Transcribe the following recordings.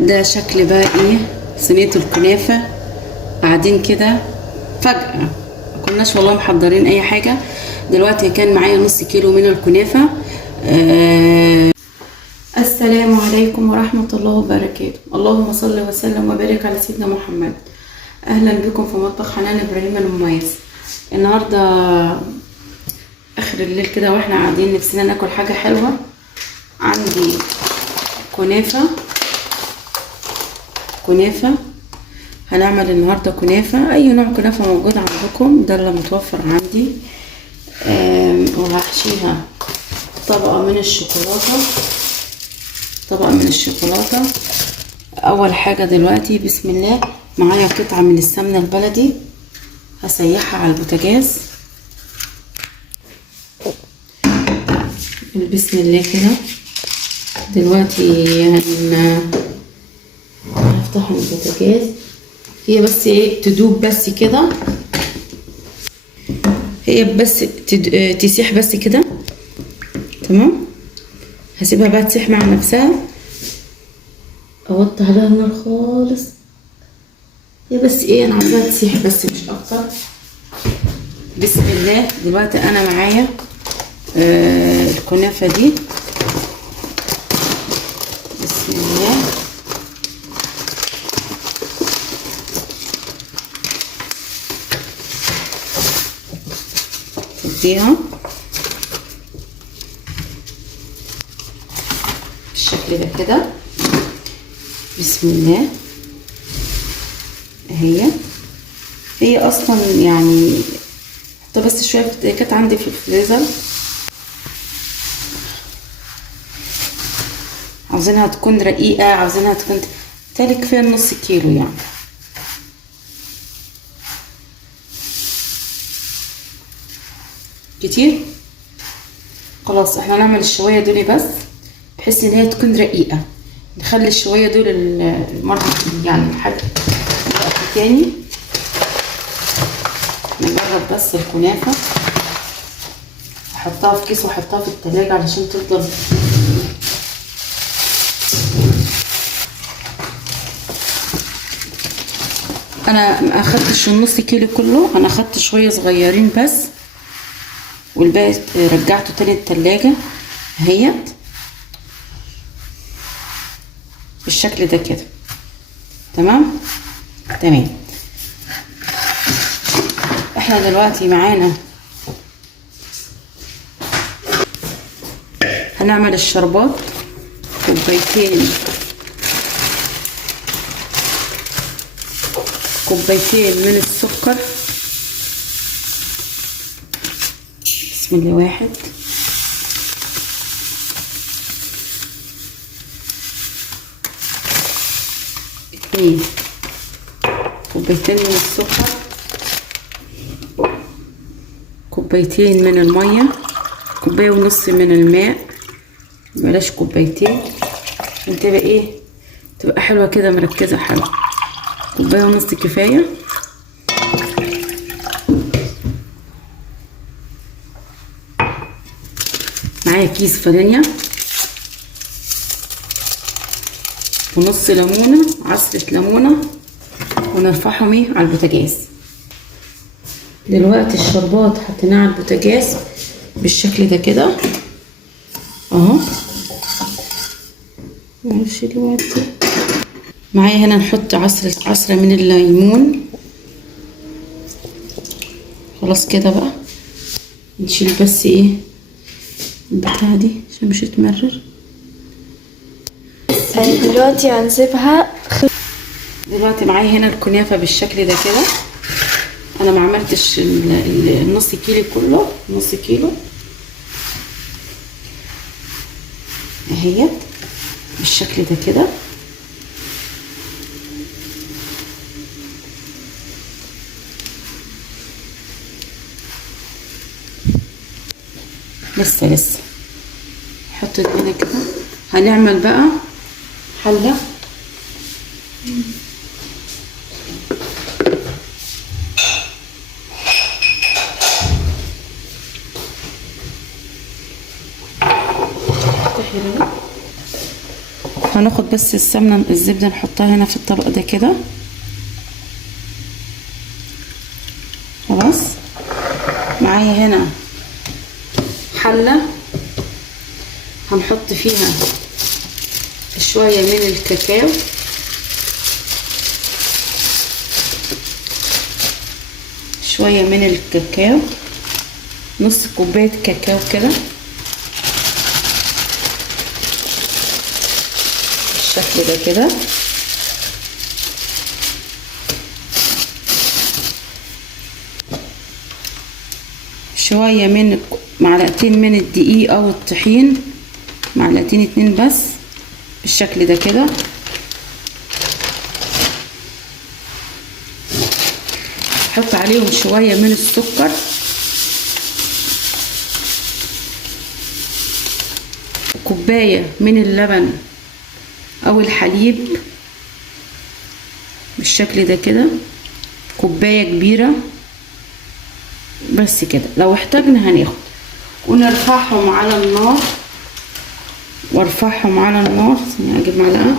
ده شكل بقى ايه صينية الكنافة. قاعدين كده فجأة، مكناش والله محضرين اي حاجة. دلوقتي كان معايا نص كيلو من الكنافة. السلام عليكم ورحمة الله وبركاته. اللهم صل وسلم وبارك على سيدنا محمد. اهلا بكم في مطبخ حنان ابراهيم المميز. النهاردة اخر الليل كده واحنا قاعدين نفسنا ناكل حاجة حلوة. عندي كنافة. هنعمل النهاردة كنافة، اي نوع كنافة موجود عندكم ده اللي متوفر عندي. وهحشيها طبقة من الشوكولاتة. اول حاجة دلوقتي بسم الله معايا قطعة من السمنة البلدي، هسيحها على البوتاجاز. بسم الله كده. دلوقتي هفتح البوتاجاز، هي بس ايه تدوب بس كده، هي بس تسيح بس كده. تمام، هسيبها بقى تسيح مع نفسها. اوطي عليها النار خالص، هي بس ايه انا عايزاها تسيح بس مش اكتر. بسم الله. دلوقتي انا معايا الكنافة دي. بسم الله. تديها بالشكل ده كده. بسم الله. هي اصلا يعني حطها بس شويه، كانت عندي في الفريزر، عاوزينها تكون رقيقه، عاوزينها تكون تالي كفايه نص كيلو يعني. كتير خلاص. احنا هنعمل الشويه دول بس بحيث ان هي تكون رقيقه. نخلي الشويه دول المره يعني حاجه وقت تاني. نجرب بس الكنافه، احطها في كيس واحطها في التلاجة علشان تفضل. انا ما اخدتش النص كيلو كله، انا اخدت شويه صغيرين بس، والباقي رجعته تاني التلاجة اهيت بالشكل ده كده. تمام. احنا دلوقتي معانا هنعمل الشربات. كوبايتين من السكر. بسم الله. 1 2 كوبايتين من السكر، كوبايتين من المية، كوباية ونص من الماء، بلاش كوبايتين عشان تبقى ايه تبقى حلوة كده مركزة حلوة. كوباية ونص كفاية. معايا كيس فانيليا ونص ليمونة، عصرة ليمونة، ونرفعهم ايه على البوتاجاز. دلوقتي الشربات حطيناه على البوتاجاز بالشكل ده كده اهو. معرفش دلوقتي معايا هنا نحط عصرة من الليمون. خلاص كده بقى نشيل بس ايه البتاعة دي عشان مش تمرر. دلوقتي هنسيبها. دلوقتي معايا هنا الكنافة بالشكل ده كده. انا ما عملتش النص كيلو كله، نص كيلو اهيت بالشكل ده كده. لسه حط هنا كده. هنعمل بقى حلة. هناخد بس السمنة الزبدة نحطها هنا في الطبق ده كده. خلاص. معايا هنا حلة هنحط فيها شوية من الكاكاو، شوية من الكاكاو، نص كوباية كاكاو كده بالشكل ده كده. شوية من معلقتين من الدقيق او الطحين، معلقتين 2 بس بالشكل ده كده. حط عليهم شوية من السكر، كوباية من اللبن او الحليب بالشكل ده كده، كوباية كبيرة بس كده. لو احتاجنا هناخد ونرفعهم على النار، وارفعهم على النار. اجيب معلقة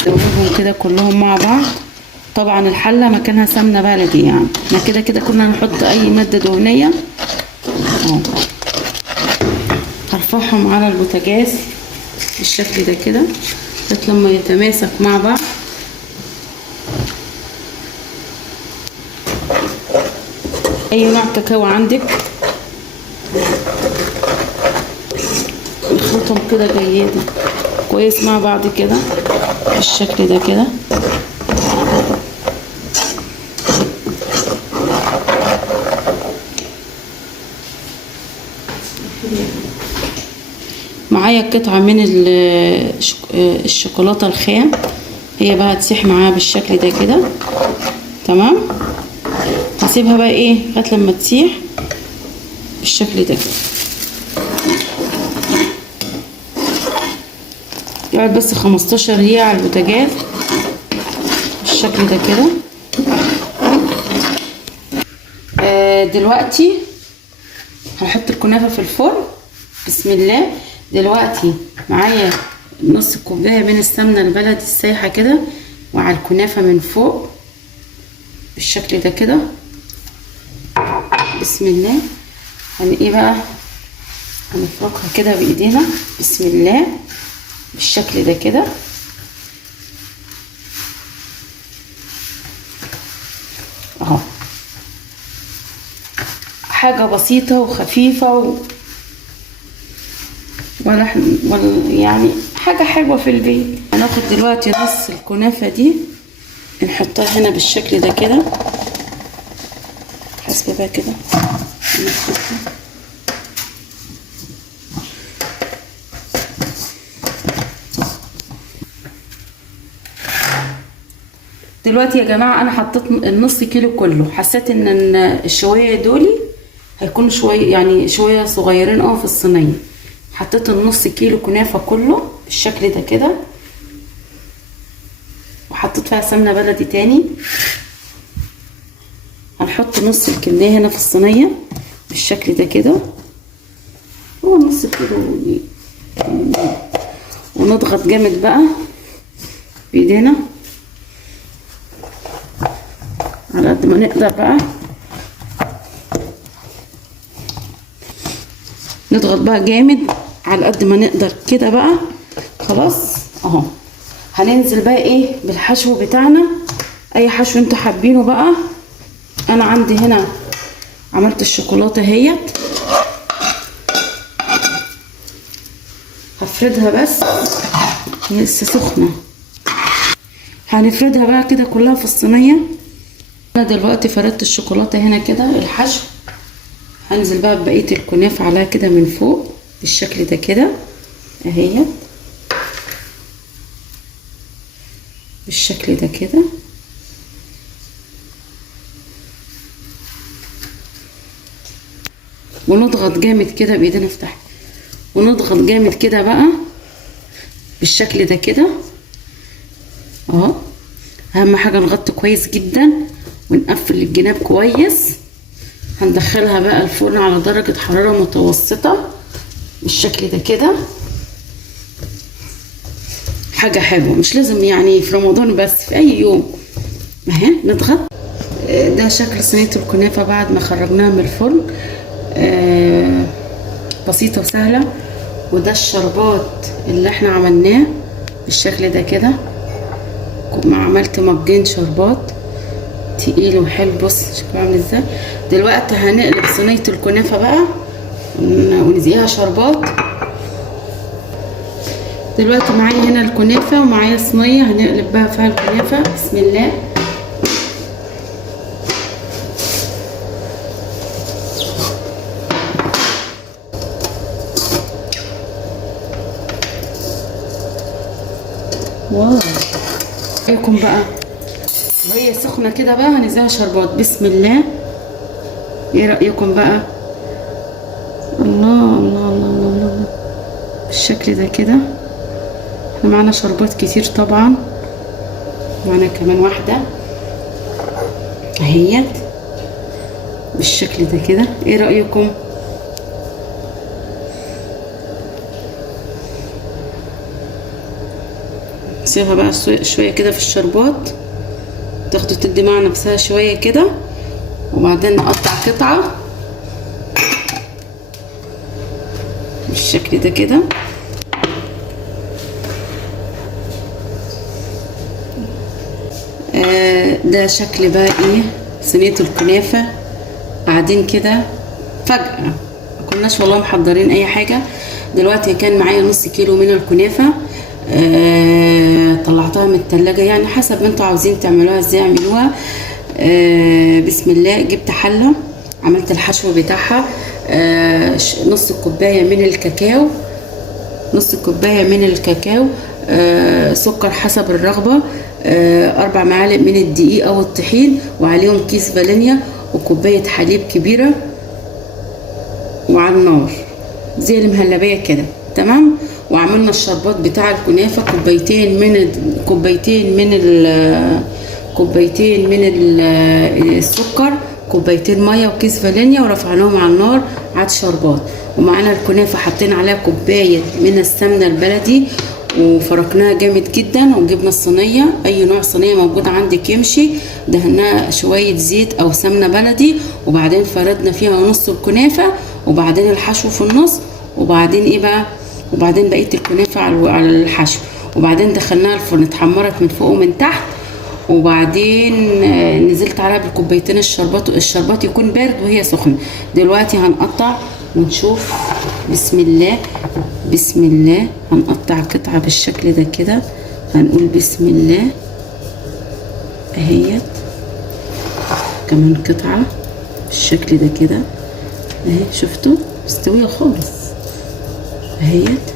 ادوبهم كده كلهم مع بعض. طبعا الحلة مكانها سمنة بلدي، يعني احنا كده كده كنا نحط اي مادة دهنية اهو. هرفعهم على البوتاجاز بالشكل ده كده لغاية لما يتماسك مع بعض. اي نوع كاكاو عندك نخلطهم كده جيدا كويس مع بعض كده بالشكل ده كده. معايا قطعة من الشوكولاتة الخام، هي بقى هتسيح معاها بالشكل ده كده. تمام. هسيبها بقى ايه لغايه لما تسيح بالشكل ده كده. يقعد بس 15 دقيقة على البوتاجاز بالشكل ده كده. دلوقتي هنحط الكنافة في الفرن. بسم الله. دلوقتي معايا نص كوباية من السمنة البلدي السايحة كده وعلى الكنافة من فوق بالشكل ده كده. بسم الله. ايه بقى هنفركها كده بايدينا. بسم الله بالشكل ده كده اهو. حاجة بسيطة وخفيفة ولا يعني حاجة حلوة في البيت. هناخد دلوقتي نص الكنافة دي نحطها هنا بالشكل ده كده. حسب بقى كده دلوقتي يا جماعة انا حطيت النص كيلو كله. حسيت ان الشوية دولي هيكونوا شوية يعني شوية صغيرين في الصينية. حطيت النص كيلو كنافة كله بالشكل ده كده، وحطيت فيها سمنة بلدي تاني. هنحط نص الكمية هنا في الصينية بالشكل ده كده، هو نص كيلو، ونضغط جامد بقى بايدينا على قد ما نقدر بقى. نضغط بقى جامد على قد ما نقدر كده بقى. خلاص اهو. هننزل بقى ايه بالحشو بتاعنا، اي حشو انتوا حابينه بقى. انا عندي هنا عملت الشوكولاته اهيت، هفردها بس هي لسه سخنه. هنفردها بقى كده كلها في الصينيه. انا دلوقتي فردت الشوكولاته هنا كده الحشو. هنزل بقى ببقيه الكنافه عليها كده من فوق بالشكل ده كده اهيت بالشكل ده كده. ونضغط جامد كده بايدينا. افتح ونضغط جامد كده بقى بالشكل ده كده اهو. اهم حاجه نغطي كويس جدا ونقفل الجناب كويس. هندخلها بقى الفرن على درجه حراره متوسطه بالشكل ده كده. حاجة حلوة، مش لازم يعني في رمضان بس، في اي يوم. اهي نضغط. ده شكل صينية الكنافة بعد ما خرجناها من الفرن. بسيطة وسهلة. وده الشربات اللي احنا عملناه بالشكل ده كده. عملت مجين شربات تقيل وحلو. بص شكله عامل ازاي. دلوقتي هنقلب صينية الكنافة بقى ونزيها شربات. دلوقتي معايا هنا الكنافة ومعايا صينية هنقلب بقى فيها الكنافة. بسم الله. واو، رايكم بقى وهي سخنه كده بقى هنزيها شربات. بسم الله. ايه رايكم بقى؟ الله الله الله الله الله، بالشكل ده كده. احنا معانا شربات كتير طبعا، معانا كمان واحده اهيت بالشكل ده كده. ايه رايكم؟ سيبها بقى شويه كده في الشربات، تاخدوا تدي مع نفسها شويه كده، وبعدين نقطع قطعه بالشكل ده كده. ده شكل بقى ايه صينيه الكنافه. قاعدين كده فجاه، ما كناش والله محضرين اي حاجه. دلوقتي كان معايا نص كيلو من الكنافه. طلعتها من التلاجة، يعني حسب ما انتوا عاوزين تعملوها ازاي اعملوها. بسم الله. جبت حلة، عملت الحشو بتاعها. نص كوباية من الكاكاو، نص كوباية من الكاكاو. سكر حسب الرغبة. 4 معالق من الدقيق او الطحين، وعليهم كيس فانيليا، وكوباية حليب كبيرة، وعلى النار زي المهلبية كده. تمام. وعملنا الشربات بتاع الكنافه. كوبايتين من السكر، كوبايتين ميه، وكيس فانيليا، ورفعناهم على النار عاد شربات. ومعانا الكنافه حطينا عليها كوبايه من السمنه البلدي، وفركناها جامد جدا. وجبنا الصينيه، اي نوع صينيه موجود عندك يمشي، دهناها شويه زيت او سمنه بلدي، وبعدين فردنا فيها نص الكنافه، وبعدين الحشو في النص، وبعدين ايه بقى، وبعدين بقيه الكنافه على الحشو، وبعدين دخلناها الفرن اتحمرت من فوق ومن تحت، وبعدين نزلت عليها بالكوبايتين الشربات يكون بارد وهي سخنه. دلوقتي هنقطع ونشوف. بسم الله. بسم الله. هنقطع قطعه بالشكل ده كده. هنقول بسم الله اهيت. كمان قطعه بالشكل ده كده اهي. شفتوا مستويه خالص اهيت.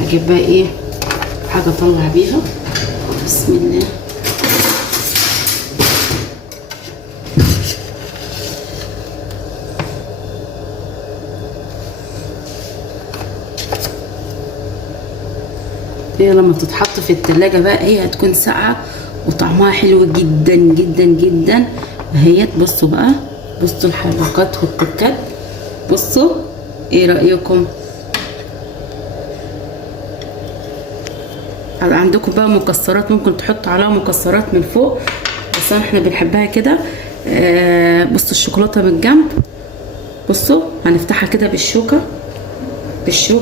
هجيب بقى ايه حاجه اطلع بيها. بسم الله. هي لما تتحط في التلاجة بقى هي هتكون ساقعه وطعمها حلو جدا جدا جدا اهيت. بصوا بقى، بصوا الحركات والتكات، بصوا. ايه رأيكم؟ عندكم بقى مكسرات ممكن تحطوا عليها مكسرات من فوق، بس احنا بنحبها كده. بصوا الشوكولاته من الجنب. بصوا هنفتحها كده بالشوكه مش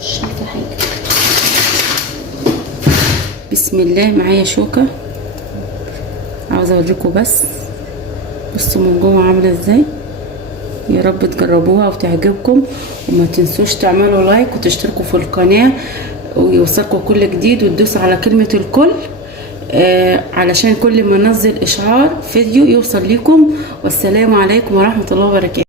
شايفه حاجه. بسم الله. معايا شوكه عاوزه اوريكم بس. بصوا من جوه عامله ازاي. يا رب تجربوها وتعجبكم، وما تنسوش تعملوا لايك وتشتركوا في القناه ويوصلكم كل جديد، وتدوسوا على كلمه الكل علشان كل ما انزل اشعار فيديو يوصل لكم. والسلام عليكم ورحمه الله وبركاته.